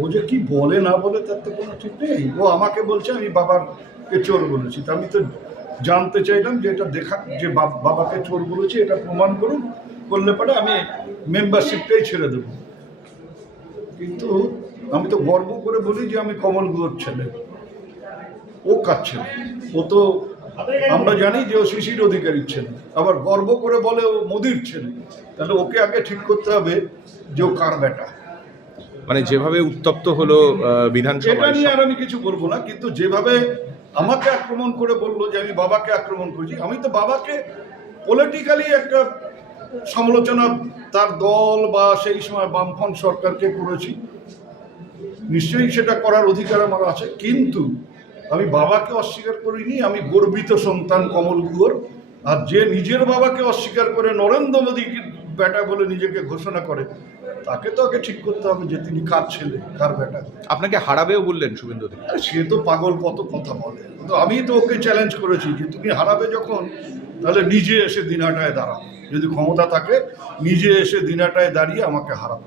ও যে কি বলে না বলে তার তো কোনো ঠিক নেই। ও আমাকে বলছে আমি বাবাকে চোর বলেছি, তা আমি তো জানতে চাইলাম যে এটা দেখা, যে বাবাকে চোর বলেছি এটা প্রমাণ করুন, করলে পরে আমি মেম্বারশিপটাই ছেড়ে দেবো। কিন্তু আমি তো গর্ব করে বলি যে আমি কমল গুহর ছেলে, ও কার ছেলে? ও তো আমরা জানি যে ও শিশির অধিকারীর ছেলে, আবার গর্ব করে বলে ও মোদির ছেলে। তাহলে ওকে আগে ঠিক করতে হবে যে ও কার বেটা। মানে যেভাবে উত্তপ্ত হলো বিধানসভা, এটা নিয়ে আর আমি কিছু বলবো না, কিন্তু যেভাবে আমাকে আক্রমণ করে বললো যে আমি বাবাকে আক্রমণ করেছি, আমি তো বাবাকে পলিটিক্যালি একটা সমালোচনা তার দল বা সেই সময় বামফ্রন্ট সরকারকে করেছি, নিশ্চয়ই সেটা করার অধিকার আমার আছে, কিন্তু আমি বাবাকে অস্বীকার করিনি। আমি গর্বিত সন্তান কমল গুহর। আর যে নিজের বাবাকে অস্বীকার করে নরেন্দ্র মোদীকে বেটা বলে নিজেকে ঘোষণা করে, তাকে তো আগে ঠিক করতে হবে যে তিনি কার ছেলে, কার বেটা। আপনাকে হারাবেও বললেন শুভেন্দু অধিকারী। সে তো পাগল, কত কথা বলে। তো আমি তো ওকে চ্যালেঞ্জ করেছি যে তুমি হারাবে যখন, তাহলে নিজে এসে দিনাটায় দাঁড়াও, যদি ক্ষমতা থাকে নিজে এসে দিনাটায় দাঁড়িয়ে আমাকে হারাবে।